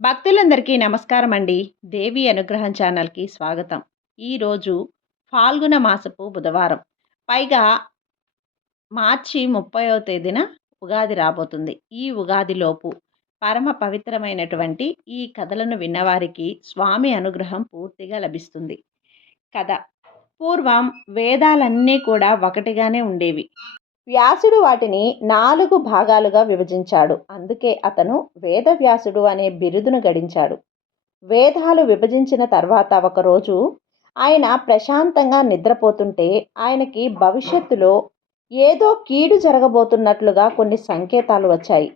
భక్తులందరికీ నమస్కారం అండి దేవి అనుగ్రహం ఛానల్కి స్వాగతం. ఈరోజు ఫాల్గుణ మాసపు బుధవారం. పైగా మార్చి ముప్పైవ తేదీన ఉగాది రాబోతుంది. ఈ ఉగాదిలోపు పరమ పవిత్రమైనటువంటి ఈ కథలను విన్నవారికి స్వామి అనుగ్రహం పూర్తిగా లభిస్తుంది. కథ. పూర్వం వేదాలన్నీ కూడా ఒకటిగానే ఉండేవి. వ్యాసుడు వాటిని నాలుగు భాగాలుగా విభజించాడు. అందుకే అతను వేదవ్యాసుడు అనే బిరుదును గడించాడు. వేదాలు విభజించిన తర్వాత ఒకరోజు ఆయన ప్రశాంతంగా నిద్రపోతుంటే ఆయనకి భవిష్యత్తులో ఏదో కీడు జరగబోతున్నట్లుగా కొన్ని సంకేతాలు వచ్చాయి.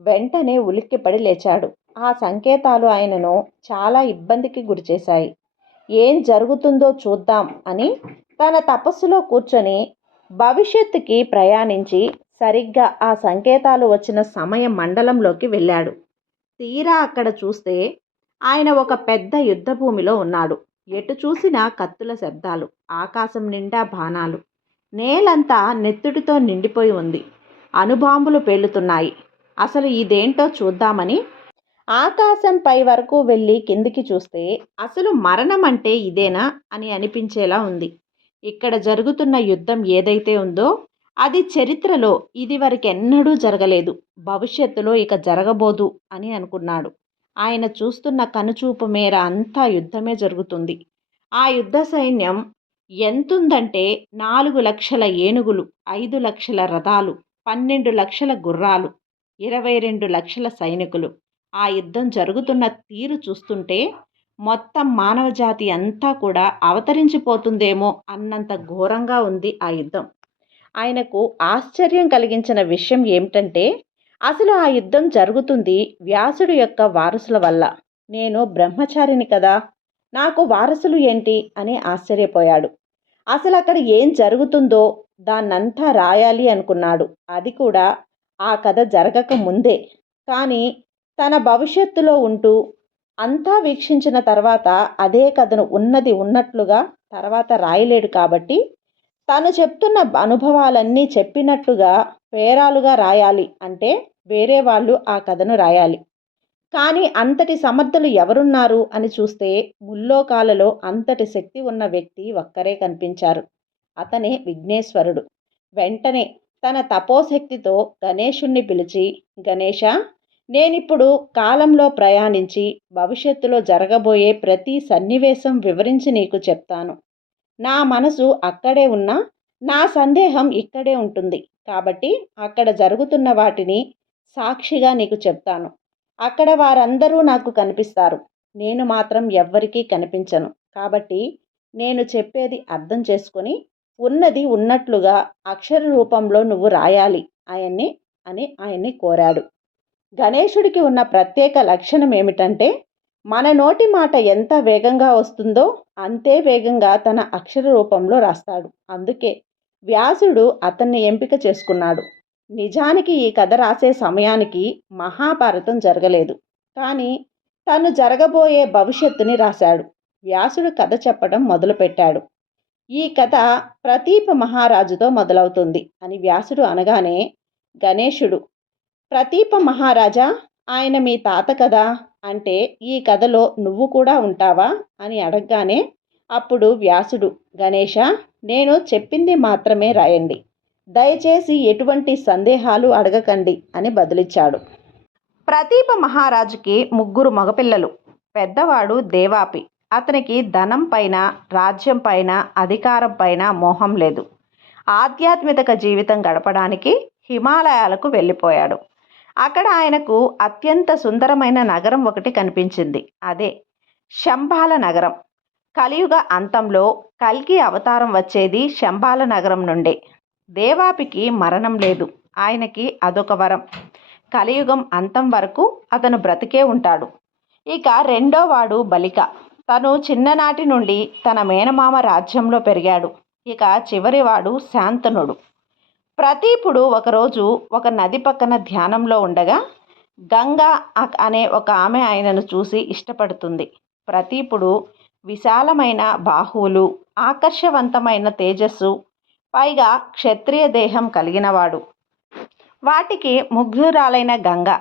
వెంటనే ఉలిక్కిపడి లేచాడు. ఆ సంకేతాలు ఆయనను చాలా ఇబ్బందికి గురిచేశాయి ఏం జరుగుతుందో చూద్దాం అని తన తపస్సులో కూర్చొని భవిష్యత్తుకి ప్రయాణించి సరిగ్గా ఆ సంకేతాలు వచ్చిన సమయ మండలంలోకి వెళ్ళాడు. తీరా అక్కడ చూస్తే ఆయన ఒక పెద్ద యుద్ధభూమిలో ఉన్నాడు. ఎటు చూసినా కత్తుల శబ్దాలు ఆకాశం నిండా బాణాలు. నేలంతా నెత్తుడితో నిండిపోయి ఉంది. అణుబాంబులు పేలుతున్నాయి. అసలు ఇదేంటో చూద్దామని ఆకాశం పై వరకు వెళ్ళి కిందికి చూస్తే అసలు మరణం అంటే ఇదేనా అని అనిపించేలా ఉంది. ఇక్కడ జరుగుతున్న యుద్ధం ఏదైతే ఉందో అది చరిత్రలో ఇదివరకెన్నడూ జరగలేదు. భవిష్యత్తులో ఇక జరగబోదు అని అనుకున్నాడు. ఆయన చూస్తున్న కనుచూపు మేర అంతా యుద్ధమే జరుగుతుంది. ఆ యుద్ధ సైన్యం ఎంతుందంటే నాలుగు లక్షల ఏనుగులు ఐదు లక్షల రథాలు పన్నెండు లక్షల గుర్రాలు ఇరవై రెండు లక్షల సైనికులు. ఆ యుద్ధం జరుగుతున్న తీరు చూస్తుంటే మొత్తం మానవజాతి అంతా కూడా అవతరించిపోతుందేమో అన్నంత ఘోరంగా ఉంది ఆ యుద్ధం. ఆయనకు ఆశ్చర్యం కలిగించిన విషయం ఏమిటంటే అసలు ఆ యుద్ధం జరుగుతుంది వ్యాసుడు యొక్క వారసుల వల్ల. నేను బ్రహ్మచారిని కదా నాకు వారసులు ఏంటి అని ఆశ్చర్యపోయాడు. అసలు అక్కడ ఏం జరుగుతుందో దాన్నంతా రాయాలి అనుకున్నాడు. అది కూడా ఆ కథ జరగక ముందే. కానీ తన భవిష్యత్తులో ఉంటూ అంతా వీక్షించిన తర్వాత అదే కథను ఉన్నది ఉన్నట్లుగా తర్వాత రాయలేడు కాబట్టి తను చెప్తున్న అనుభవాలన్నీ చెప్పినట్టుగా పేరాలుగా రాయాలి అంటే వేరే వాళ్ళు ఆ కథను రాయాలి. కానీ అంతటి సమర్థులు ఎవరున్నారు అని చూస్తే ముల్లోకాలలో అంతటి శక్తి ఉన్న వ్యక్తి ఒక్కరే కనిపించారు. అతనే విఘ్నేశ్వరుడు. వెంటనే తన తపోశక్తితో గణేషుణ్ణి పిలిచి గణేష నేనిప్పుడు కాలంలో ప్రయాణించి భవిష్యత్తులో జరగబోయే ప్రతి సన్నివేశం వివరించి నీకు చెప్తాను. నా మనసు అక్కడే ఉన్నా నా సందేహం ఇక్కడే ఉంటుంది. కాబట్టి అక్కడ జరుగుతున్న వాటిని సాక్షిగా నీకు చెప్తాను. అక్కడ వారందరూ నాకు కనిపిస్తారు. నేను మాత్రం ఎవ్వరికీ కనిపించను. కాబట్టి నేను చెప్పేది అర్థం చేసుకొని ఉన్నది ఉన్నట్లుగా అక్షర రూపంలో నువ్వు రాయాలి. ఆయన్ని అని ఆయన్ని కోరాడు. గణేశుడికి ఉన్న ప్రత్యేక లక్షణం ఏమిటంటే మన నోటి మాట ఎంత వేగంగా వస్తుందో అంతే వేగంగా తన అక్షర రూపంలో రాస్తాడు. అందుకే వ్యాసుడు అతన్ని ఎంపిక చేసుకున్నాడు. నిజానికి ఈ కథ రాసే సమయానికి మహాభారతం జరగలేదు. కానీ తను జరగబోయే భవిష్యత్తుని రాశాడు. వ్యాసుడు కథ చెప్పడం మొదలుపెట్టాడు. ఈ కథ ప్రతీప మహారాజుతో మొదలవుతుంది అని వ్యాసుడు అనగానే గణేశుడు ప్రతీప మహారాజా ఆయన మీ తాత కదా? అంటే ఈ కథలో నువ్వు కూడా ఉంటావా? అని అడగగానే అప్పుడు వ్యాసుడు గణేష నేను చెప్పింది మాత్రమే రాయండి. దయచేసి ఎటువంటి సందేహాలు అడగకండి అని బదులిచ్చాడు. ప్రతీప మహారాజుకి ముగ్గురు మగపిల్లలు. పెద్దవాడు దేవాపి. అతనికి ధనం పైన రాజ్యం పైన అధికారం పైన మోహం లేదు. ఆధ్యాత్మిక జీవితం గడపడానికి హిమాలయాలకు వెళ్ళిపోయాడు. అక్కడ ఆయనకు అత్యంత సుందరమైన నగరం ఒకటి కనిపించింది. అదే శంభాల నగరం. కలియుగ అంతంలో కల్కి అవతారం వచ్చేది శంభాల నగరం నుండే. దేవాపికి మరణం లేదు. ఆయనకి అదొక వరం. కలియుగం అంతం వరకు అతను బ్రతికే ఉంటాడు. ఇక రెండో వాడు బలిక. తను చిన్ననాటి నుండి తన మేనమామ రాజ్యంలో పెరిగాడు. ఇక చివరివాడు శాంతనుడు. ప్రతీపుడు ఒకరోజు ఒక నది పక్కన ధ్యానంలో ఉండగా గంగా అనే ఒక ఆమె ఆయనను చూసి ఇష్టపడుతుంది. ప్రతీపుడు విశాలమైన బాహువులు ఆకర్షవంతమైన తేజస్సు పైగా క్షత్రియ దేహం కలిగినవాడు. వాటికి ముగ్ధురాలైన గంగ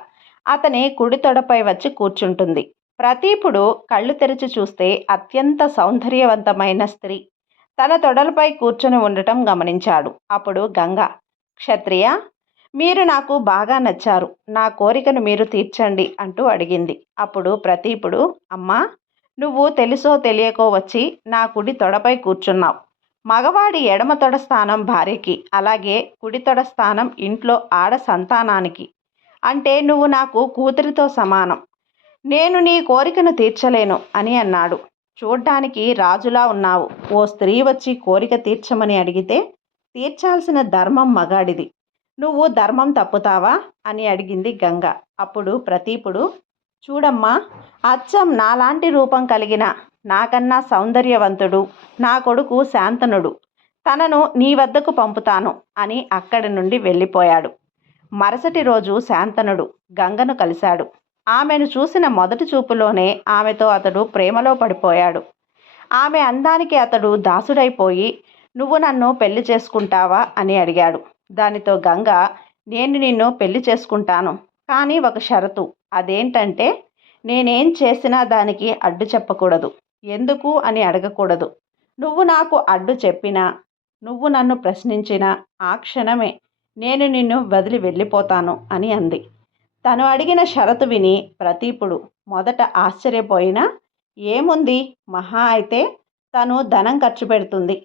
అతని కుడి తొడపై వచ్చి కూర్చుంటుంది. ప్రతీపుడు కళ్ళు తెరిచి చూస్తే అత్యంత సౌందర్యవంతమైన స్త్రీ. తన తొడలపై కూర్చొని ఉండటం గమనించాడు. అప్పుడు గంగ క్షత్రియ మీరు నాకు బాగా నచ్చారు. నా కోరికను మీరు తీర్చండి అంటూ అడిగింది. అప్పుడు ప్రతీపుడు అమ్మా నువ్వు తెలుసో తెలియకో వచ్చి నా కుడి తొడపై కూర్చున్నావు. మగవాడి ఎడమ తొడ స్థానం భార్యకి అలాగే కుడి తొడ స్థానం ఇంట్లో ఆడ సంతానానికి. అంటే నువ్వు నాకు కూతురితో సమానం. నేను నీ కోరికను తీర్చలేను అని అన్నాడు. చూడ్డానికి రాజులా ఉన్నావు. ఓ స్త్రీ వచ్చి కోరిక తీర్చమని అడిగితే తీర్చాల్సిన ధర్మం మగాడిది. నువ్వు ధర్మం తప్పుతావా? అని అడిగింది గంగ. అప్పుడు ప్రతీపుడు చూడమ్మా అచ్చం నాలాంటి రూపం కలిగిన నాకన్నా సౌందర్యవంతుడు నా కొడుకు శాంతనుడు. తనను నీ వద్దకు పంపుతాను అని అక్కడి నుండి వెళ్ళిపోయాడు. మరుసటి రోజు శాంతనుడు గంగను కలిశాడు. ఆమెను చూసిన మొదటి చూపులోనే ఆమెతో అతడు ప్రేమలో పడిపోయాడు. ఆమె అందానికి అతడు దాసుడైపోయి నువ్వు నన్ను పెళ్ళి చేసుకుంటావా? అని అడిగాడు. దానితో గంగ నేను నిన్ను పెళ్ళి చేసుకుంటాను. కానీ ఒక షరతు. అదేంటంటే నేనేం చేసినా దానికి అడ్డు చెప్పకూడదు. ఎందుకు? అని అడగకూడదు. నువ్వు నాకు అడ్డు చెప్పినా నువ్వు నన్ను ప్రశ్నించిన ఆ క్షణమే నేను నిన్ను వదిలి వెళ్ళిపోతాను అని అంది. తను అడిగిన షరతు విని ప్రతీపుడు మొదట ఆశ్చర్యపోయినా ఏముంది? మహా అయితే తను ధనం ఖర్చు పెడుతుంది.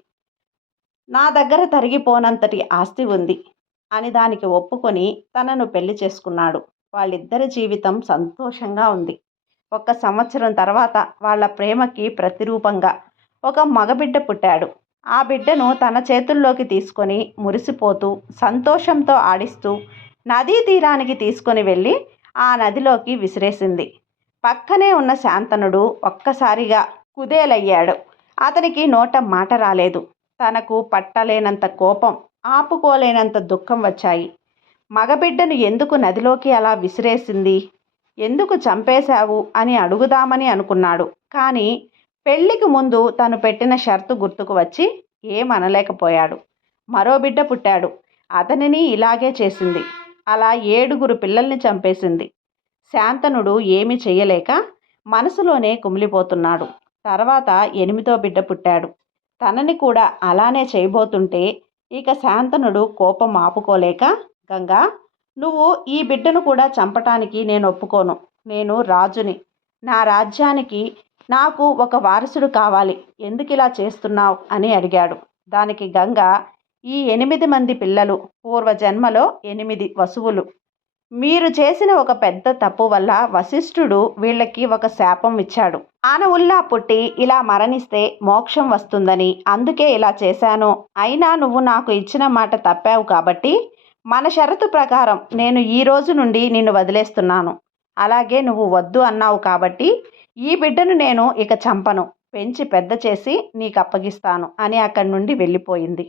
నా దగ్గర తరిగిపోనంతటి ఆస్తి ఉంది అని దానికి ఒప్పుకొని తనను పెళ్ళి చేసుకున్నాడు. వాళ్ళిద్దరి జీవితం సంతోషంగా ఉంది. ఒక సంవత్సరం తర్వాత వాళ్ళ ప్రేమకి ప్రతిరూపంగా ఒక మగబిడ్డ పుట్టాడు. ఆ బిడ్డను తన చేతుల్లోకి తీసుకొని మురిసిపోతూ సంతోషంతో ఆడిస్తూ నదీ తీరానికి తీసుకొని వెళ్ళి ఆ నదిలోకి విసిరేసింది. పక్కనే ఉన్న శాంతనుడు ఒక్కసారిగా కుదేలయ్యాడు. అతనికి నోట మాట రాలేదు. తనకు పట్టలేనంత కోపం ఆపుకోలేనంత దుఃఖం వచ్చాయి. మగబిడ్డను ఎందుకు నదిలోకి అలా విసిరేసింది? ఎందుకు చంపేశావు? అని అడుగుదామని అనుకున్నాడు. కానీ పెళ్ళికి ముందు తను పెట్టిన షరతు గుర్తుకు వచ్చి ఏమనలేకపోయాడు. మరో బిడ్డ పుట్టాడు. అతనిని ఇలాగే చేసింది. అలా ఏడుగురు పిల్లల్ని చంపేసింది. శాంతనుడు ఏమి చేయలేక మనసులోనే కుమిలిపోతున్నాడు. తర్వాత ఎనిమిదో బిడ్డ పుట్టాడు. తనని కూడా అలానే చేయబోతుంటే ఇక శాంతనుడు కోపం ఆపుకోలేక గంగా నువ్వు ఈ బిడ్డను కూడా చంపటానికి నేను ఒప్పుకోను. నేను రాజుని. నా రాజ్యానికి నాకు ఒక వారసుడు కావాలి. ఎందుకు ఇలా చేస్తున్నావు? అని అడిగాడు. దానికి గంగ ఈ ఎనిమిది మంది పిల్లలు పూర్వజన్మలో ఎనిమిది వసువులు. మీరు చేసిన ఒక పెద్ద తప్పు వల్ల వశిష్ఠుడు వీళ్ళకి ఒక శాపం ఇచ్చాడు. ఆనవుల్లా పుట్టి ఇలా మరణిస్తే మోక్షం వస్తుందని అందుకే ఇలా చేశాను. అయినా నువ్వు నాకు ఇచ్చిన మాట తప్పావు కాబట్టి మన షరతు ప్రకారం నేను ఈ రోజు నుండి నిన్ను వదిలేస్తున్నాను. అలాగే నువ్వు వద్దు అన్నావు కాబట్టి ఈ బిడ్డను నేను ఇక చంపను. పెంచి పెద్ద చేసి నీకు అప్పగిస్తాను అని అక్కడి నుండి వెళ్ళిపోయింది.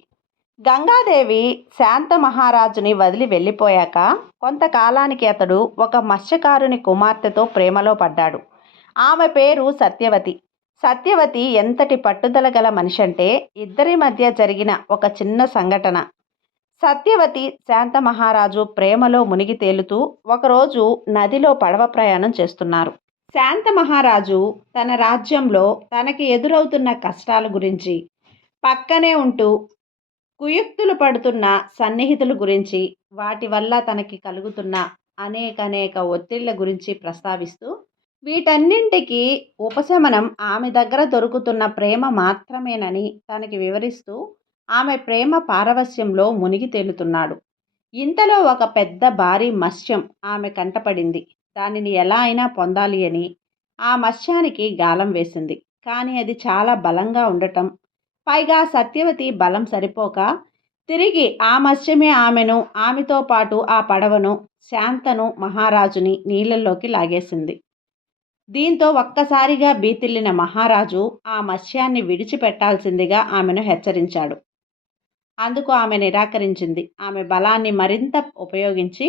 గంగాదేవి శాంత మహారాజుని వదిలి వెళ్ళిపోయాక కొంతకాలానికి అతడు ఒక మత్స్యకారుని కుమార్తెతో ప్రేమలో పడ్డాడు. ఆమె పేరు సత్యవతి. సత్యవతి ఎంతటి పట్టుదల గల మనిషి అంటే ఇద్దరి మధ్య జరిగిన ఒక చిన్న సంఘటన. సత్యవతి శాంత మహారాజు ప్రేమలో మునిగి తేలుతూ ఒకరోజు నదిలో పడవ ప్రయాణం చేస్తున్నారు. శాంత మహారాజు తన రాజ్యంలో తనకి ఎదురవుతున్న కష్టాల గురించి పక్కనే ఉంటూ కుయుక్తులు పడుతున్న సన్నిహితుల గురించి వాటి వల్ల తనకి కలుగుతున్న అనేక అనేక ఒత్తిళ్ళ గురించి ప్రస్తావిస్తూ వీటన్నింటికి ఉపశమనం ఆమె దగ్గర దొరుకుతున్న ప్రేమ మాత్రమేనని తనకి వివరిస్తూ ఆమె ప్రేమ పారవస్యంలో మునిగి తేలుతున్నాడు. ఇంతలో ఒక పెద్ద భారీ మత్స్యం ఆమె కంటపడింది. దానిని ఎలా అయినా పొందాలి అని ఆ మత్స్యానికి గాలం వేసింది. కానీ అది చాలా బలంగా ఉండటం పైగా సత్యవతి బలం సరిపోక తిరిగి ఆ మత్స్యమే ఆమెను ఆమెతో పాటు ఆ పడవను శాంతను మహారాజుని నీళ్ళల్లోకి లాగేసింది. దీంతో ఒక్కసారిగా బీతిల్లిన మహారాజు ఆ మత్స్యాన్ని విడిచిపెట్టాల్సిందిగా ఆమెను హెచ్చరించాడు. అందుకు ఆమె నిరాకరించింది. ఆమె బలాన్ని మరింత ఉపయోగించి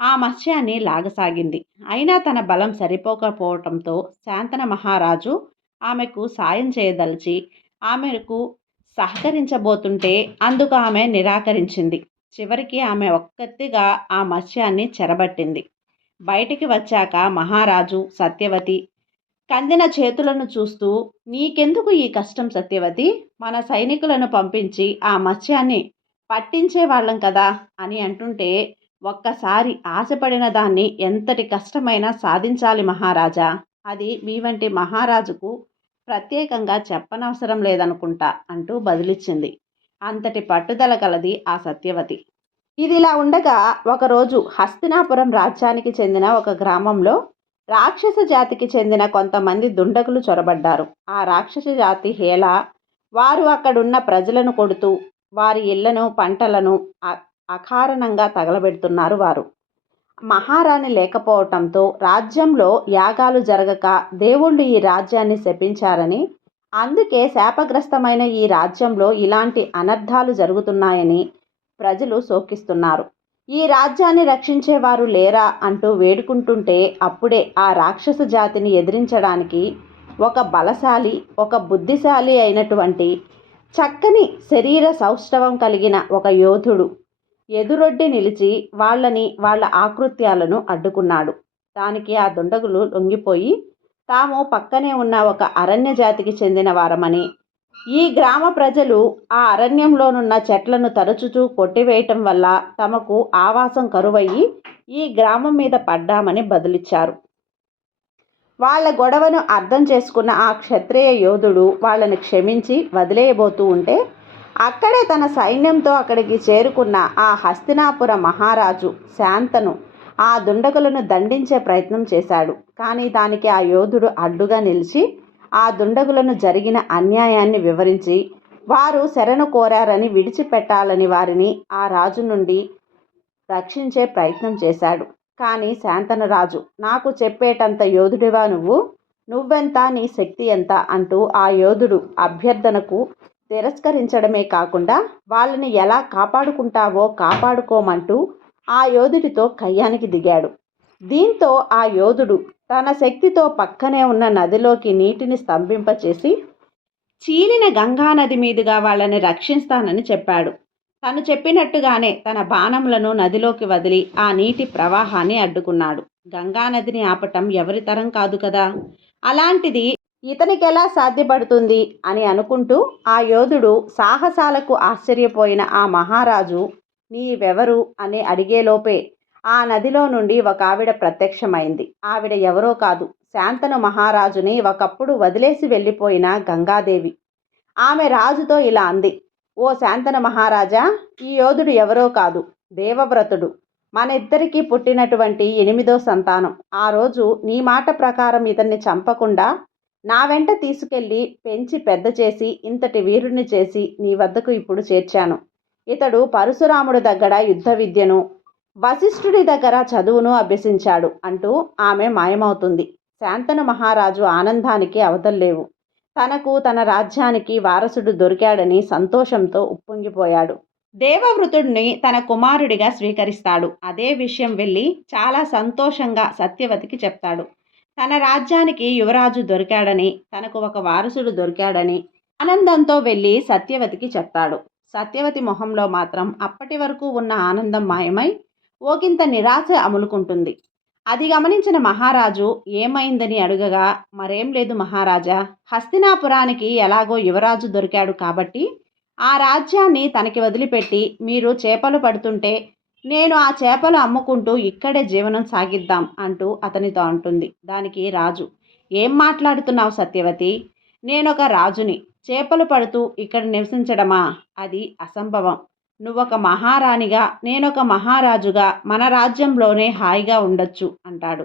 ఆ మత్స్యాన్ని లాగసాగింది. అయినా తన బలం సరిపోకపోవటంతో శాంతన మహారాజు ఆమెకు సాయం చేయదలిచి ఆమెకు సహకరించబోతుంటే అందుకు ఆమె నిరాకరించింది. చివరికి ఆమె ఒక్కత్తిగా ఆ మత్స్యాన్ని చెరబట్టింది. బయటికి వచ్చాక మహారాజు సత్యవతి కందిన చేతులను చూస్తూ నీకెందుకు ఈ కష్టం సత్యవతి? మన సైనికులను పంపించి ఆ మత్స్యాన్ని పట్టించే వాళ్ళం కదా అని అంటుంటే ఒక్కసారి ఆశపడిన దాన్ని ఎంతటి కష్టమైనా సాధించాలి మహారాజా. అది మీ వంటి మహారాజుకు ప్రత్యేకంగా చెప్పనవసరం లేదనుకుంటా అంటూ బదిలిచ్చింది. అంతటి పట్టుదల కలది ఆ సత్యవతి. ఇదిలా ఉండగా ఒకరోజు హస్తినాపురం రాజ్యానికి చెందిన ఒక గ్రామంలో రాక్షస జాతికి చెందిన కొంతమంది దుండగులు చొరబడ్డారు. ఆ రాక్షస జాతి హేళ వారు అక్కడున్న ప్రజలను కొడుతూ వారి ఇళ్ళను పంటలను అకారణంగా తగలబెడుతున్నారు వారు. మహారాణి లేకపోవటంతో రాజ్యంలో యాగాలు జరగక దేవుళ్ళు ఈ రాజ్యాన్ని శపించారని అందుకే శాపగ్రస్తమైన ఈ రాజ్యంలో ఇలాంటి అనర్థాలు జరుగుతున్నాయని ప్రజలు శోకిస్తున్నారు. ఈ రాజ్యాన్ని రక్షించేవారు లేరా అంటూ వేడుకుంటుంటే అప్పుడే ఆ రాక్షస జాతిని ఎదిరించడానికి ఒక బలశాలి ఒక బుద్ధిశాలి అయినటువంటి చక్కని శరీర సౌష్ఠవం కలిగిన ఒక యోధుడు ఎదురొడ్డి నిలిచి వాళ్ళని వాళ్ళ ఆకృత్యాలను అడ్డుకున్నాడు. దానికి ఆ దుండగులు లొంగిపోయి తాము పక్కనే ఉన్న ఒక అరణ్య జాతికి చెందిన వారమని. ఈ గ్రామ ప్రజలు ఆ అరణ్యంలోనున్న చెట్లను తరచుచూ కొట్టివేయటం వల్ల తమకు ఆవాసం కరువయ్యి ఈ గ్రామం మీద పడ్డామని బదులిచ్చారు. వాళ్ళ గొడవను అర్థం చేసుకున్న ఆ క్షత్రియ యోధుడు వాళ్ళని క్షమించి వదిలేయబోతూ ఉంటే అక్కడే తన సైన్యంతో అక్కడికి చేరుకున్న ఆ హస్తినాపుర మహారాజు శాంతను ఆ దుండగులను దండించే ప్రయత్నం చేశాడు. కానీ దానికి ఆ యోధుడు అడ్డుగా నిలిచి ఆ దుండగులను జరిగిన అన్యాయాన్ని వివరించి వారు శరణు కోరారని విడిచిపెట్టాలని వారిని ఆ రాజు నుండి రక్షించే ప్రయత్నం చేశాడు. కానీ శాంతనరాజు నాకు చెప్పేటంత యోధుడివా నువ్వు? నువ్వెంత? నీ శక్తి ఎంత? అంటూ ఆ యోధుడు అభ్యర్థనకు తిరస్కరించడమే కాకుండా వాళ్ళని ఎలా కాపాడుకుంటావో కాపాడుకోమంటూ ఆ యోధుడితో కయ్యానికి దిగాడు. దీంతో ఆ యోధుడు తన శక్తితో పక్కనే ఉన్న నదిలోకి నీటిని స్తంభింపచేసి చీలిన గంగా నది మీదుగా వాళ్ళని రక్షిస్తానని చెప్పాడు. తను చెప్పినట్టుగానే తన బాణములను నదిలోకి వదిలి ఆ నీటి ప్రవాహాన్ని అడ్డుకున్నాడు. గంగానదిని ఆపటం ఎవరి తరం కాదు కదా? అలాంటిది ఇతనికి ఎలా సాధ్యపడుతుంది అని అనుకుంటూ ఆ యోధుడు సాహసాలకు ఆశ్చర్యపోయిన ఆ మహారాజు నీవెవరు? అని అడిగేలోపే ఆ నదిలో నుండి ఒక ఆవిడ ప్రత్యక్షమైంది. ఆవిడ ఎవరో కాదు శాంతను మహారాజుని ఒకప్పుడు వదిలేసి వెళ్ళిపోయిన గంగాదేవి. ఆమె రాజుతో ఇలా అంది ఓ శాంతన మహారాజా ఈ యోధుడు ఎవరో కాదు దేవవ్రతుడు. మన ఇద్దరికీ పుట్టినటువంటి ఎనిమిదో సంతానం. ఆ రోజు నీ మాట ప్రకారం ఇతన్ని చంపకుండా నా వెంట తీసుకెళ్ళి పెంచి పెద్ద చేసి ఇంతటి వీరుణ్ణి చేసి నీ వద్దకు ఇప్పుడు చేర్చాను. ఇతడు పరశురాముడి దగ్గర యుద్ధ విద్యను వశిష్ఠుడి దగ్గర చదువును అభ్యసించాడు అంటూ ఆమె మాయమవుతుంది. శాంతను మహారాజు ఆనందానికి అవతల్లేవు. తనకు తన రాజ్యానికి వారసుడు దొరికాడని సంతోషంతో ఉప్పొంగిపోయాడు. దేవవృతుడిని తన కుమారుడిగా స్వీకరిస్తాడు. అదే విషయం వెళ్ళి చాలా సంతోషంగా సత్యవతికి చెప్తాడు. తన రాజ్యానికి యువరాజు దొరికాడని తనకు ఒక వారసుడు దొరికాడని ఆనందంతో వెళ్ళి సత్యవతికి చెప్తాడు సత్యవతి మొహంలో మాత్రం అప్పటి వరకు ఉన్న ఆనందం మాయమై ఓకింత నిరాశ అములుకుంటుంది. అది గమనించిన మహారాజు ఏమైందని అడుగగా మరేం లేదు మహారాజా హస్తినాపురానికి ఎలాగో యువరాజు దొరికాడు కాబట్టి ఆ రాజ్యాన్ని తనకి వదిలిపెట్టి మీరు చేపలు పడుతుంటే నేను ఆ చేపలు అమ్ముకుంటూ ఇక్కడే జీవనం సాగిద్దాం అంటూ అతనితో అంటుంది. దానికి రాజు ఏం మాట్లాడుతున్నావు సత్యవతి? నేనొక రాజుని. చేపలు పడుతూ ఇక్కడ నివసించడమా? అది అసంభవం. నువ్వొక మహారాణిగా నేనొక మహారాజుగా మన రాజ్యంలోనే హాయిగా ఉండొచ్చు అంటాడు.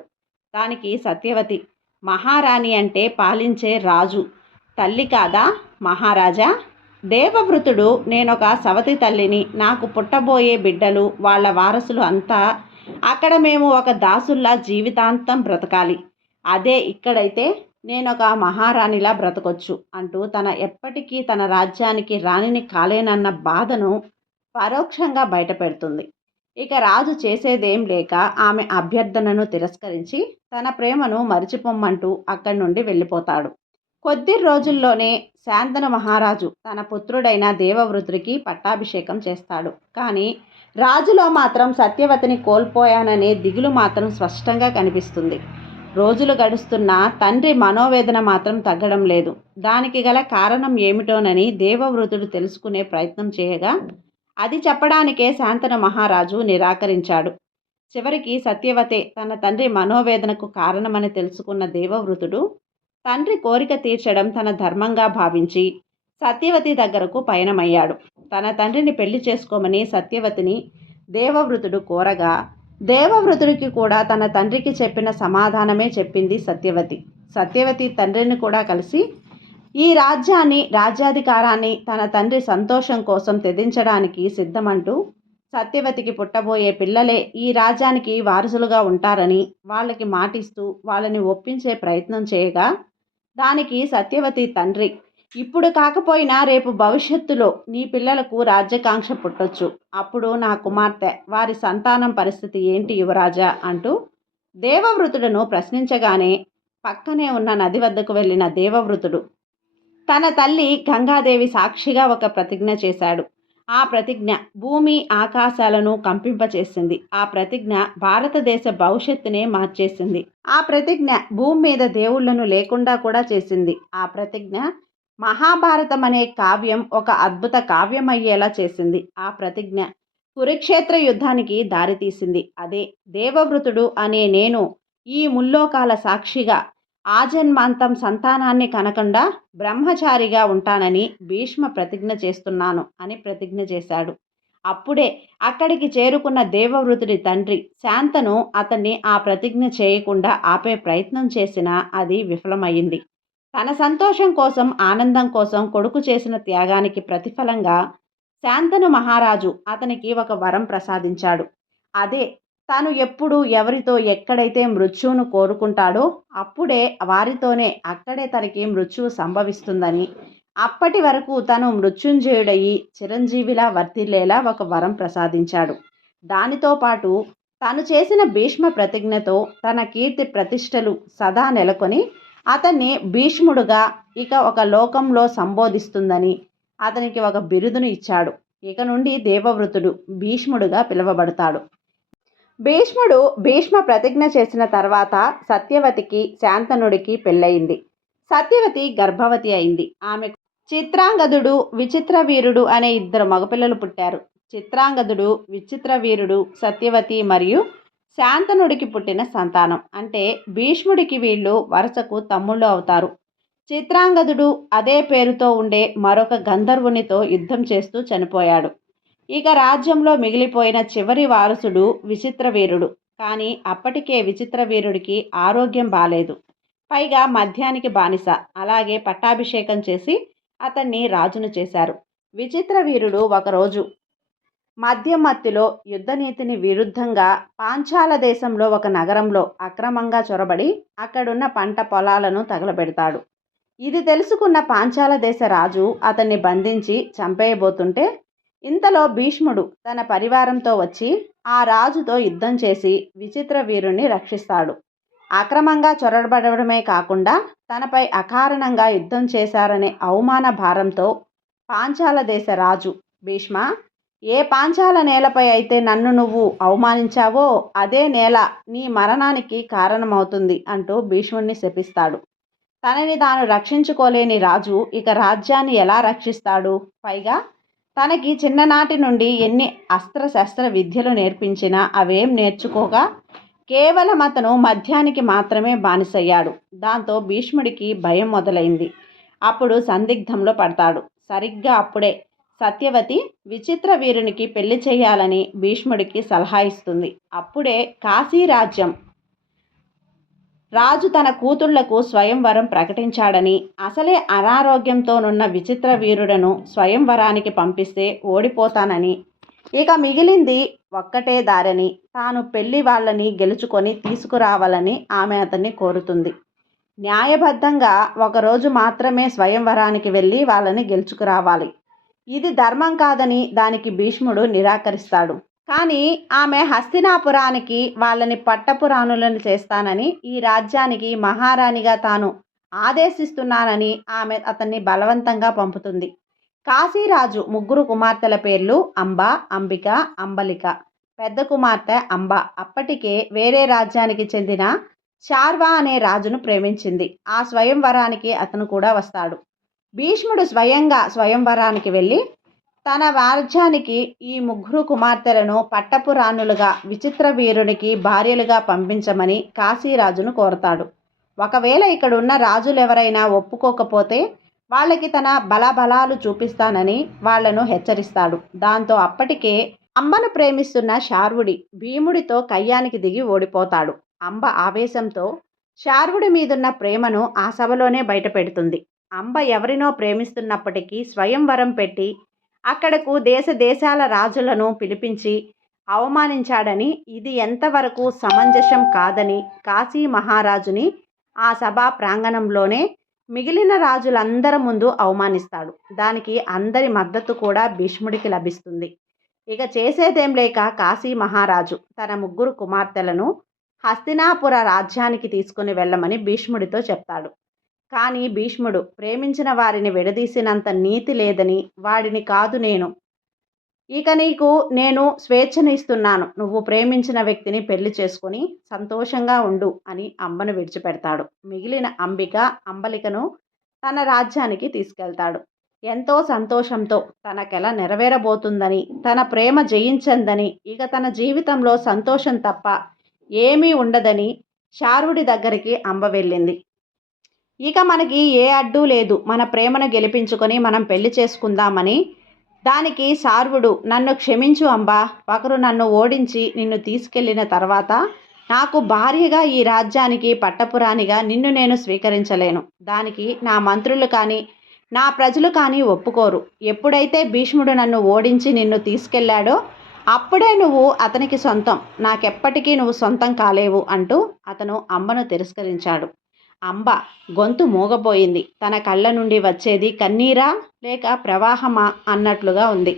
దానికి సత్యవతి మహారాణి అంటే పాలించే రాజు. తల్లి కాదా? మహారాజా? దేవవృతుడు నేనొక సవతి తల్లిని నాకు పుట్టబోయే బిడ్డలు వాళ్ళ వారసులు అంతా అక్కడ మేము ఒక దాసుల్లా జీవితాంతం బ్రతకాలి. అదే ఇక్కడైతే నేనొక మహారాణిలా బ్రతకొచ్చు అంటూ తన ఎప్పటికీ తన రాజ్యానికి రాణిని కాలేనన్న బాధను పరోక్షంగా బయటపెడుతుంది. ఇక రాజు చేసేదేం లేక ఆమె అభ్యర్థనను తిరస్కరించి తన ప్రేమను మరిచిపోమ్మంటూ అక్కడి నుండి వెళ్ళిపోతాడు. కొద్ది రోజుల్లోనే శాంతన మహారాజు తన పుత్రుడైన దేవవృతుడికి పట్టాభిషేకం చేస్తాడు. కానీ రాజులో మాత్రం సత్యవతిని కోల్పోయాననే దిగులు మాత్రం స్పష్టంగా కనిపిస్తుంది. రోజులు గడుస్తున్నా తండ్రి మనోవేదన మాత్రం తగ్గడం లేదు. దానికి గల కారణం ఏమిటోనని దేవవృతుడు తెలుసుకునే ప్రయత్నం చేయగా అది చెప్పడానికే శాంతన మహారాజు నిరాకరించాడు. చివరికి సత్యవతే తన తండ్రి మనోవేదనకు కారణమని తెలుసుకున్న దేవవృతుడు తండ్రి కోరిక తీర్చడం తన ధర్మంగా భావించి సత్యవతి దగ్గరకు పయనమయ్యాడు. తన తండ్రిని పెళ్ళి చేసుకోమని సత్యవతిని దేవవృతుడు కోరగా దేవవృతుడికి కూడా తన తండ్రికి చెప్పిన సమాధానమే చెప్పింది సత్యవతి. సత్యవతి తండ్రిని కూడా కలిసి ఈ రాజ్యాన్ని రాజ్యాధికారాన్ని తన తండ్రి సంతోషం కోసం తెదించడానికి సిద్ధమంటూ సత్యవతికి పుట్టబోయే పిల్లలే ఈ రాజ్యానికి వారసులుగా ఉంటారని వాళ్ళకి మాటిస్తూ వాళ్ళని ఒప్పించే ప్రయత్నం చేయగా దానికి సత్యవతి తండ్రి. ఇప్పుడు కాకపోయినా రేపు భవిష్యత్తులో నీ పిల్లలకు రాజ్యకాంక్ష పుట్టొచ్చు. అప్పుడు నా కుమార్తె వారి సంతానం పరిస్థితి ఏంటి యువరాజా? అంటూ దేవవృతుడును ప్రశ్నించగానే పక్కనే ఉన్న నది వద్దకు వెళ్ళిన దేవవృతుడు తన తల్లి గంగాదేవి సాక్షిగా ఒక ప్రతిజ్ఞ చేశాడు. ఆ ప్రతిజ్ఞ భూమి ఆకాశాలను కంపింపచేసింది. ఆ ప్రతిజ్ఞ భారతదేశ భవిష్యత్తునే మార్చేసింది. ఆ ప్రతిజ్ఞ భూమి మీద దేవుళ్ళను లేకుండా కూడా చేసింది. ఆ ప్రతిజ్ఞ మహాభారతం అనే కావ్యం ఒక అద్భుత కావ్యం అయ్యేలా చేసింది. ఆ ప్రతిజ్ఞ కురుక్షేత్ర యుద్ధానికి దారితీసింది. అదే దేవవృతుడు అనే నేను ఈ ముల్లోకాల సాక్షిగా ఆజన్మాంతం సంతానాన్ని కనకుండా బ్రహ్మచారిగా ఉంటానని భీష్మ ప్రతిజ్ఞ చేస్తున్నాను అని ప్రతిజ్ఞ చేశాడు. అప్పుడే అక్కడికి చేరుకున్న దేవవృతుడి తండ్రి శాంతను అతన్ని ఆ ప్రతిజ్ఞ చేయకుండా ఆపే ప్రయత్నం చేసినా అది విఫలమైంది తన సంతోషం కోసం ఆనందం కోసం కొడుకు చేసిన త్యాగానికి ప్రతిఫలంగా శాంతను మహారాజు అతనికి ఒక వరం ప్రసాదించాడు. అదే తాను ఎప్పుడు ఎవరితో ఎక్కడైతే మృత్యువును కోరుకుంటాడో అప్పుడే వారితోనే అక్కడే తనకి మృత్యువు సంభవిస్తుందని. అప్పటి వరకు తను మృత్యుంజయుడయి చిరంజీవిలా వర్తిల్లేలా ఒక వరం ప్రసాదించాడు. దానితో పాటు తాను చేసిన భీష్మ ప్రతిజ్ఞతో తన కీర్తి ప్రతిష్టలు సదా నెలకొని అతన్ని భీష్ముడుగా ఇక ఒక లోకంలో సంబోధిస్తుందని అతనికి ఒక బిరుదును ఇచ్చాడు. ఇక నుండి దేవవృతుడు భీష్ముడుగా పిలువబడతాడు. భీష్ముడు భీష్మ ప్రతిజ్ఞ చేసిన తర్వాత సత్యవతికి శాంతనుడికి పెళ్ళయింది. సత్యవతి గర్భవతి అయింది. ఆమె చిత్రాంగదుడు విచిత్ర వీరుడు అనే ఇద్దరు మగపిల్లలు పుట్టారు. చిత్రాంగదుడు విచిత్ర వీరుడు సత్యవతి మరియు శాంతనుడికి పుట్టిన సంతానం. అంటే భీష్ముడికి వీళ్ళు వరుసకు తమ్ముళ్ళు అవుతారు. చిత్రాంగదుడు అదే పేరుతో ఉండే మరొక గంధర్వునితో యుద్ధం చేస్తూ చనిపోయాడు. ఇక రాజ్యంలో మిగిలిపోయిన చివరి వారసుడు విచిత్ర వీరుడు. కానీ అప్పటికే విచిత్ర వీరుడికి ఆరోగ్యం బాలేదు. పైగా మద్యానికి బానిస. అలాగే పట్టాభిషేకం చేసి అతన్ని రాజును చేశారు. విచిత్ర వీరుడు ఒకరోజు మద్యమత్తులో యుద్ధనీతిని విరుద్ధంగా పాంచాల దేశంలో ఒక నగరంలో అక్రమంగా చొరబడి అక్కడున్న పంట పొలాలను తగలబెడతాడు. ఇది తెలుసుకున్న పాంచాల దేశ రాజు అతన్ని బంధించి చంపేయబోతుంటే ఇంతలో భీష్ముడు తన పరివారంతో వచ్చి ఆ రాజుతో యుద్ధం చేసి విచిత్ర వీరుణ్ణి రక్షిస్తాడు. అక్రమంగా చొరబడమే కాకుండా తనపై అకారణంగా యుద్ధం చేశారనే అవమాన భారంతో పాంచాల దేశ రాజు భీష్మ ఏ పాంచాల నేలపై అయితే నన్ను నువ్వు అవమానించావో అదే నేల నీ మరణానికి కారణమవుతుంది అంటూ భీష్ముణ్ణి శపిస్తాడు. తనని తాను రక్షించుకోలేని రాజు ఇక రాజ్యాన్ని ఎలా రక్షిస్తాడు? పైగా తనకి చిన్ననాటి నుండి ఎన్ని అస్త్రశస్త్ర విద్యలు నేర్పించినా అవేం నేర్చుకోగా? కేవలం అతను మద్యానికి మాత్రమే బానిసయ్యాడు. దాంతో భీష్ముడికి భయం మొదలైంది. అప్పుడు సందిగ్ధంలో పడతాడు. సరిగ్గా అప్పుడే సత్యవతి విచిత్ర వీరునికి పెళ్ళి చేయాలని భీష్ముడికి సలహా ఇస్తుంది. అప్పుడే కాశీ రాజ్యం రాజు తన కూతుళ్ళకు స్వయంవరం ప్రకటించాడని అసలే అనారోగ్యంతోనున్న విచిత్ర వీరుడను స్వయంవరానికి పంపిస్తే ఓడిపోతానని. ఇక మిగిలింది ఒక్కటే దారని తాను పెళ్ళి వాళ్ళని గెలుచుకొని తీసుకురావాలని ఆమె అతన్ని కోరుతుంది. న్యాయబద్ధంగా ఒకరోజు మాత్రమే స్వయంవరానికి వెళ్ళి వాళ్ళని గెలుచుకురావాలి. ఇది ధర్మం కాదని దానికి భీష్ముడు నిరాకరిస్తాడు. కానీ ఆమె హస్తినాపురానికి వాళ్ళని పట్టపురాణులను చేస్తానని ఈ రాజ్యానికి మహారాణిగా తాను ఆదేశిస్తున్నానని ఆమె అతన్ని బలవంతంగా పంపుతుంది. కాశీరాజు ముగ్గురు కుమార్తెల పేర్లు అంబ అంబిక అంబలిక. పెద్ద కుమార్తె అంబ. అప్పటికే వేరే రాజ్యానికి చెందిన చార్వా అనే రాజును ప్రేమించింది. ఆ స్వయంవరానికి అతను కూడా వస్తాడు. భీష్ముడు స్వయంగా స్వయంవరానికి వెళ్ళి తన రాజ్యానికి ఈ ముగ్గురు కుమార్తెలను పట్టపు రాణులుగా విచిత్ర వీరునికి భార్యలుగా పంపించమని కాశీరాజును కోరతాడు. ఒకవేళ ఇక్కడున్న రాజులెవరైనా ఒప్పుకోకపోతే వాళ్ళకి తన బలబలాలు చూపిస్తానని వాళ్ళను హెచ్చరిస్తాడు. దాంతో అప్పటికే అంబను ప్రేమిస్తున్న శార్వుడి భీముడితో కయ్యానికి దిగి ఓడిపోతాడు. అంబ ఆవేశంతో శార్వుడి మీదున్న ప్రేమను ఆ సభలోనే బయటపెడుతుంది. అంబ ఎవరినో ప్రేమిస్తున్నప్పటికీ స్వయంవరం పెట్టి అక్కడకు దేశ దేశాల రాజులను పిలిపించి అవమానించాడని ఇది ఎంతవరకు సమంజసం కాదని కాశీ మహారాజుని ఆ సభా ప్రాంగణంలోనే మిగిలిన రాజులందరి ముందు అవమానిస్తాడు. దానికి అందరి మద్దతు కూడా భీష్ముడికి లభిస్తుంది. ఇక చేసేదేం లేక కాశీ మహారాజు తన ముగ్గురు కుమార్తెలను హస్తినాపుర రాజ్యానికి తీసుకుని వెళ్ళమని భీష్ముడితో చెప్తాడు. కానీ భీష్ముడు ప్రేమించిన వారిని విడదీసినంత నీతి లేదని వాడిని కాదు నేను. ఇక నీకు నేను స్వేచ్ఛను ఇస్తున్నాను నువ్వు ప్రేమించిన వ్యక్తిని పెళ్ళి చేసుకుని సంతోషంగా ఉండు అని అంబను విడిచిపెడతాడు. మిగిలిన అంబిక అంబలికను తన రాజ్యానికి తీసుకెళ్తాడు. ఎంతో సంతోషంతో తనకెలా నెరవేరబోతుందని తన ప్రేమ జయించందని ఇక తన జీవితంలో సంతోషం తప్ప ఏమీ ఉండదని శారుడి దగ్గరికి అంబ వెళ్ళింది. ఇక మనకి ఏ అడ్డు లేదు. మన ప్రేమను గెలిపించుకొని మనం పెళ్ళి చేసుకుందామని. దానికి సార్వుడు నన్ను క్షమించు అంబా. ఒకరు నన్ను ఓడించి నిన్ను తీసుకెళ్ళిన తర్వాత నాకు భార్యగా ఈ రాజ్యానికి పట్టపురాణిగా నిన్ను నేను స్వీకరించలేను. దానికి నా మంత్రులు కానీ నా ప్రజలు కానీ ఒప్పుకోరు. ఎప్పుడైతే భీష్ముడు నన్ను ఓడించి నిన్ను తీసుకెళ్ళాడో అప్పుడే నువ్వు అతనికి సొంతం. నాకెప్పటికీ నువ్వు సొంతం కాలేవు అంటూ అతను అంబను తిరస్కరించాడు. అంబ గొంతు మూగపోయింది తన కళ్ళ నుండి వచ్చేది కన్నీరా లేక ప్రవాహమా అన్నట్లుగా ఉంది.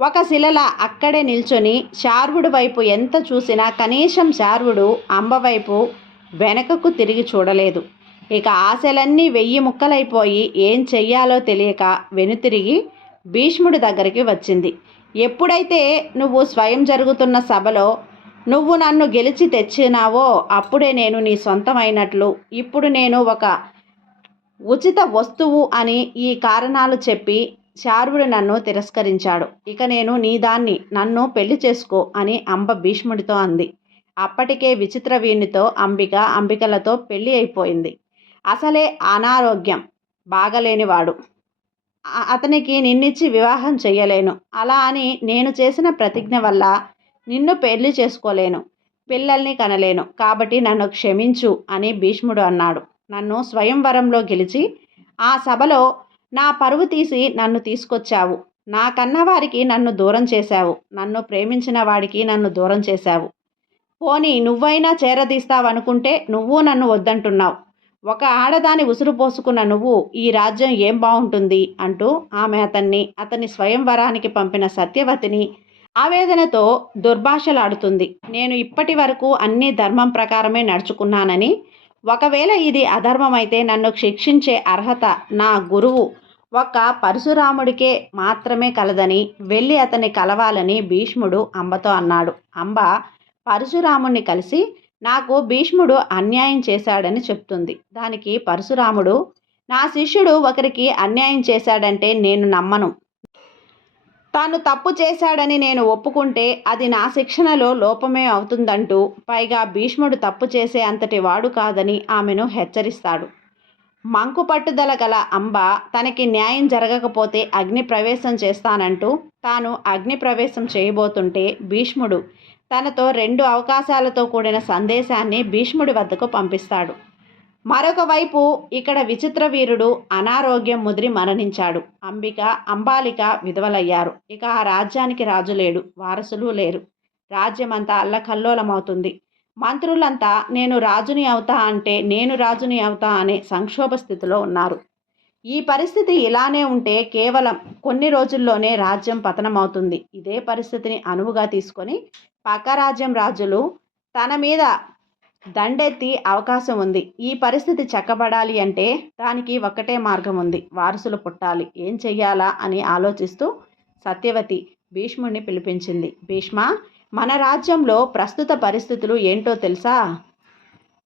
ఒక శిలల అక్కడే నిల్చొని శార్వుడు వైపు ఎంత చూసినా కనీసం శార్వుడు అంబ వైపు వెనకకు తిరిగి చూడలేదు. ఇక ఆశలన్నీ వెయ్యి ముక్కలైపోయి ఏం చెయ్యాలో తెలియక వెనుతిరిగి భీష్ముడి దగ్గరికి వచ్చింది. ఎప్పుడైతే నువ్వు స్వయం జరుగుతున్న సభలో నువ్వు నన్ను గెలిచి తెచ్చినావో అప్పుడే నేను నీ సొంతమైనట్లు. ఇప్పుడు నేను ఒక ఉచిత వస్తువు అని ఈ కారణాలు చెప్పి శార్వుడు నన్ను తిరస్కరించాడు. ఇక నేను నీ దాన్ని నన్ను పెళ్ళి చేసుకో అని అంబ భీష్ముడితో అంది. అప్పటికే విచిత్ర వీణితో అంబిక అంబికలతో పెళ్ళి అయిపోయింది. అసలే అనారోగ్యం బాగలేనివాడు. అతనికి నిన్నిచ్చి వివాహం చెయ్యలేను. అలా అని నేను చేసిన ప్రతిజ్ఞ వల్ల నిన్ను పెళ్ళి చేసుకోలేను. పిల్లల్ని కనలేను. కాబట్టి నన్ను క్షమించు అని భీష్ముడు అన్నాడు. నన్ను స్వయంవరంలో గెలిచి ఆ సభలో నా పరువు తీసి నన్ను తీసుకొచ్చావు. నా కన్నవారికి నన్ను దూరం చేశావు. నన్ను ప్రేమించిన వాడికి నన్ను దూరం చేశావు. పోనీ నువ్వైనా చేరదీస్తావనుకుంటే నువ్వు నన్ను వద్దంటున్నావు. ఒక ఆడదాని ఉసురు పోసుకున్న నువ్వు ఈ రాజ్యం ఏం బాగుంటుంది అంటూ ఆమె అతన్ని అతని స్వయంవరానికి పంపిన సత్యవతిని ఆవేదనతో దుర్భాషలాడుతుంది. నేను ఇప్పటి వరకు అన్ని ధర్మం ప్రకారమే నడుచుకున్నానని ఒకవేళ ఇది అధర్మమైతే నన్ను శిక్షించే అర్హత నా గురువు. ఒక పరశురాముడికే మాత్రమే కలదని వెళ్ళి అతన్ని కలవాలని భీష్ముడు అంబతో అన్నాడు. అంబ పరశురాముణ్ణి కలిసి నాకు భీష్ముడు అన్యాయం చేశాడని చెప్తుంది. దానికి పరశురాముడు నా శిష్యుడు ఒకరికి అన్యాయం చేశాడంటే నేను నమ్మను. తాను తప్పు చేశాడని నేను ఒప్పుకుంటే అది నా శిక్షణలో లోపమే అవుతుందంటూ పైగా భీష్ముడు తప్పు చేసే అంతటి వాడు కాదని ఆమెను హెచ్చరిస్తాడు. మంకు పట్టుదల గల అంబ తనకి న్యాయం జరగకపోతే అగ్ని ప్రవేశం చేస్తానంటూ తాను అగ్ని ప్రవేశం చేయబోతుంటే భీష్ముడు తనతో రెండు అవకాశాలతో కూడిన సందేశాన్ని భీష్ముడి వద్దకు పంపిస్తాడు. మరొక వైపు ఇక్కడ విచిత్ర వీరుడు అనారోగ్యం ముదిరి మరణించాడు. అంబిక అంబాలిక విధవలయ్యారు. ఇక ఆ రాజ్యానికి రాజు లేడు. వారసులు లేరు. రాజ్యమంతా అల్లకల్లోలమవుతుంది. మంత్రులంతా నేను రాజుని అవుతా అంటే నేను రాజుని అవుతా అనే సంక్షోభ స్థితిలో ఉన్నారు. ఈ పరిస్థితి ఇలానే ఉంటే కేవలం కొన్ని రోజుల్లోనే రాజ్యం పతనమవుతుంది. ఇదే పరిస్థితిని అనువుగా తీసుకొని పక్క రాజ్యం రాజులు తన మీద దండెత్తి అవకాశం ఉంది. ఈ పరిస్థితి చక్కబడాలి అంటే దానికి ఒక్కటే మార్గం ఉంది. వారసులు పుట్టాలి. ఏం చెయ్యాలా అని ఆలోచిస్తూ సత్యవతి భీష్ముడిని పిలిపించింది. భీష్మ మన రాజ్యంలో ప్రస్తుత పరిస్థితులు ఏంటో తెలుసా?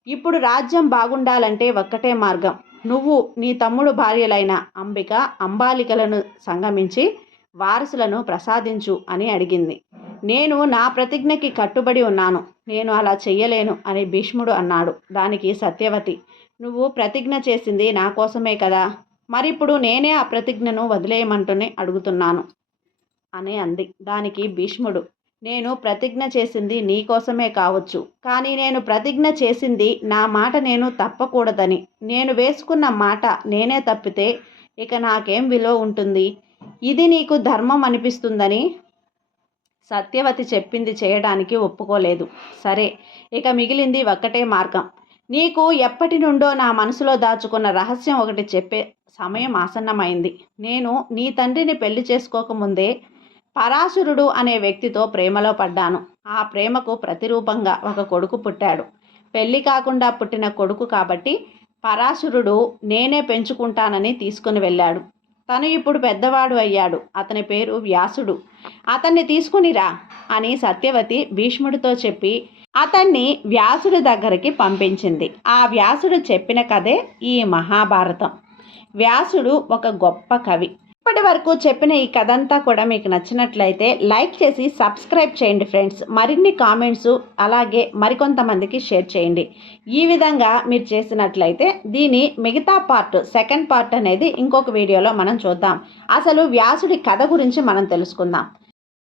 ఇప్పుడు రాజ్యం బాగుండాలంటే ఒక్కటే మార్గం. నువ్వు నీ తమ్ముడు భార్యలైన అంబిక అంబాలికలను సంగమించి వారసులను ప్రసాదించు అని అడిగింది. నేను నా ప్రతిజ్ఞకి కట్టుబడి ఉన్నాను. నేను అలా చెయ్యలేను అని భీష్ముడు అన్నాడు. దానికి సత్యవతి నువ్వు ప్రతిజ్ఞ చేసింది నా కోసమే కదా. మరిప్పుడు నేనే ఆ ప్రతిజ్ఞను వదిలేయమంటూనే అడుగుతున్నాను. అని అంది. దానికి భీష్ముడు నేను ప్రతిజ్ఞ చేసింది నీ కోసమే కావచ్చు. కానీ నేను ప్రతిజ్ఞ చేసింది నా మాట నేను తప్పకూడదని. నేను వేసుకున్న మాట నేనే తప్పితే ఇక నాకేం విలువ ఉంటుంది? ఇది నీకు ధర్మం అనిపిస్తుందని సత్యవతి చెప్పింది చేయడానికి ఒప్పుకోలేదు. సరే ఇక మిగిలింది ఒక్కటే మార్గం. నీకు ఎప్పటి నుండో నా మనసులో దాచుకున్న రహస్యం ఒకటి చెప్పే సమయం ఆసన్నమైంది. నేను నీ తండ్రిని పెళ్ళి చేసుకోకముందే పరాశురుడు అనే వ్యక్తితో ప్రేమలో పడ్డాను. ఆ ప్రేమకు ప్రతిరూపంగా ఒక కొడుకు పుట్టాడు. పెళ్ళి కాకుండా పుట్టిన కొడుకు కాబట్టి పరాశురుడు నేనే పెంచుకుంటానని తీసుకుని వెళ్ళాడు. తను ఇప్పుడు పెద్దవాడు అయ్యాడు. అతని పేరు వ్యాసుడు. అతన్ని తీసుకునిరా అని సత్యవతి భీష్ముడితో చెప్పి అతన్ని వ్యాసుడి దగ్గరికి పంపించింది. ఆ వ్యాసుడు చెప్పిన కథే ఈ మహాభారతం. వ్యాసుడు ఒక గొప్ప కవి. ఇప్పటి వరకు చెప్పిన ఈ కథ అంతా కూడా మీకు నచ్చినట్లయితే లైక్ చేసి సబ్స్క్రైబ్ చేయండి ఫ్రెండ్స్. మరిన్ని కామెంట్స్ అలాగే మరికొంతమందికి షేర్ చేయండి. ఈ విధంగా మీరు చేసినట్లయితే దీని మిగతా పార్ట్ సెకండ్ పార్ట్ అనేది ఇంకొక వీడియోలో మనం చూద్దాం. అసలు వ్యాసుడి కథ గురించి మనం తెలుసుకుందాం.